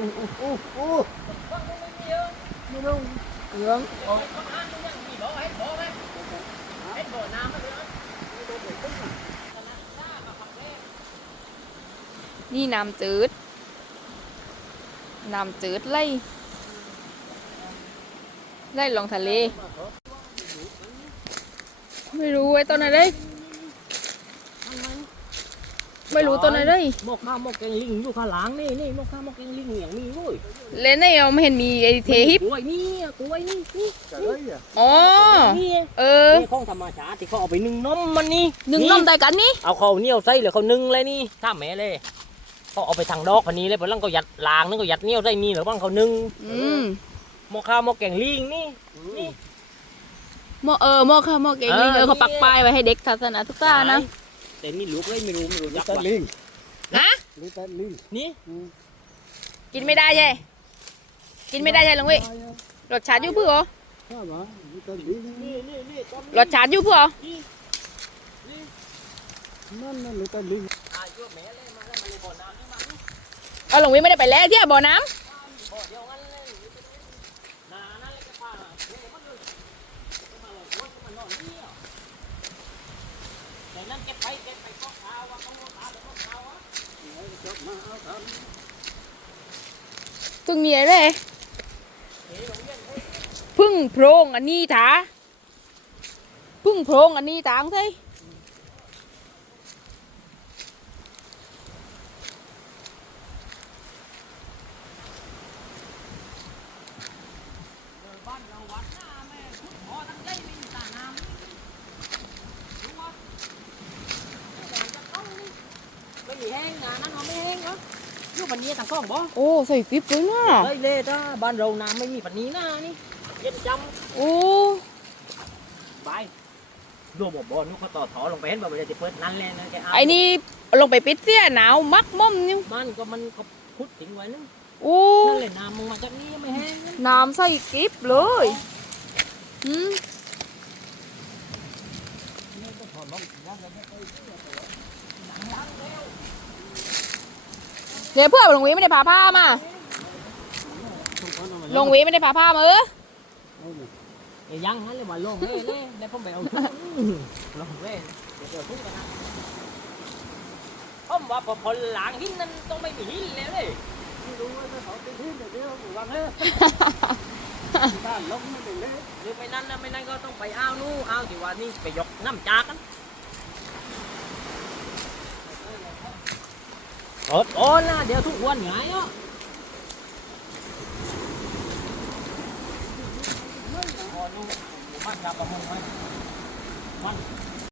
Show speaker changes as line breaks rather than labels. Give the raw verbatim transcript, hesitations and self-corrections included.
อู้อู้อู้ไม่รู้เหลือง
นี่น้ำจืดน้ำจืดไล่ไล่ลงทะเลไม่รู้ไอ้ต้นอะไรไม่รู้ต้นอะไร
หมกข้าวหมกแกงลิงอยู่ข้างหลังนี่นี่หมกข้าวหมกแกงลิงอย่างมีด้วย
เล่นไอ้เอาไม่เห็นมีไอ้เทฮิป
กล้วยนี่กล้วยนี่นี่
จะเลยอ่ะ
อ๋อ
นี่
เออ
นี่ของธรรมชาติที่เขาเอาไปนึ่งนมมันนี่
หนึ่งน้ำได้กันนี่
เอาเขาเหนียวใส่เลยเขานึ่งเลยนี่ถ้าแม่เลยเขาเอาไปทางดอกพันนี้เลยพลังเขายัดลางนึงเขายัดเหนียวใส่นี่หรือบ้างเขานึ่ง
อืม
หมกข้าวหมกแกงลิงนี่นี่
หม้อเออหม้อข้าวหม้อแกงลิงเออเขาปักป้ายไว้ให้เด็กศาสนาทุกท่านะ
แต่นี่ลูกเลยไม่รู้ไม่รู้
ลิ
ยัก
ตา
ษ์
ลิง
ฮะ
ลิตาลิง
นี่
กินไม่ได้ใช่กินไม่ได้ใช่ลุงวิรสชาติอยู่เพื่อ
ข้ามาลิตาลิง
นี่นี่นี่ต้น
รสชาติอยู่เพื่อ
นี่นี่
นั่นนั่นลิตาลิง
อายุแม่เลยมาแล้วมาเลยบ่อน้ำนี่มานี่
เอาลุงวิไม่ได้ไปแล้วที่บ่อน้
บ่อเดียวกันเลยนานั่นเลยจะพาเนี่ยมันเลยจะมาเลยวนมันนอนนี่อ่ะแต่นั่นเก็บไปเก็บไปข้อขาวว่าต้องข้อขาวหรือข้อขาวอ่ะ
มาเอาท
ำพึ่งเนี่ยเลยพึ่งโพรงอันนี้ถาพึ่งโพรงอันนี้ตางใช่
ไม่มีแห้งงานนั้นเขาไม่แห้งเหรออยู่ปันนี้ต่างกล้องบ่
โอ้ใส่กิ๊บเลยนะ
เฮ้ยเล่ถ้าบ้านเราน้ำไม่มีปันนี้นะนี่เย็นจ
โอ้
ำไปดูบ่บ่นุ๊กเขาต่อถอลงไปเห็นบ่มันจะเปิดนั่นแหละนะแกเอา
ไอ้นี่ลงไปปิดเสียหนาวมักม่อมนี่
มันก็มันก็พุดทิ้งไว้นึง
โอ้
นั่นแหละน้ำมึงมาจากนี้ไม่แห้งนะ
น้ำใส่กิ๊บเลยอืมเดี๋ยวเพื่อนลงวิไม่ได้พาผ้ามาลงวิไม่ได้พาผ้ามาเออ
ไอ้ยังนั่นเลยว่าลงเล่เล่ได้ผมไปเอาทุกลงเล่เดี๋ยวเดี๋ยวทุกกันนะผมว่าพอพอหลังหินนั้นต้องไม่มีหินแล้วเลย
ไม่รู้ว่าจะเขาเป็นที่เดียวหรือว่าเฮ้ยบ้านล้มไม่เป็นเลย
หรือไม่นั่นนะไม่นั่นก็ต้องไปอ้าวนู่นอ้าวที่ว่านี่ไปยกน้ำจากกันอดโอนนะเดี๋ยวทุกวันไงอ่ะมันกับประมงมันมัน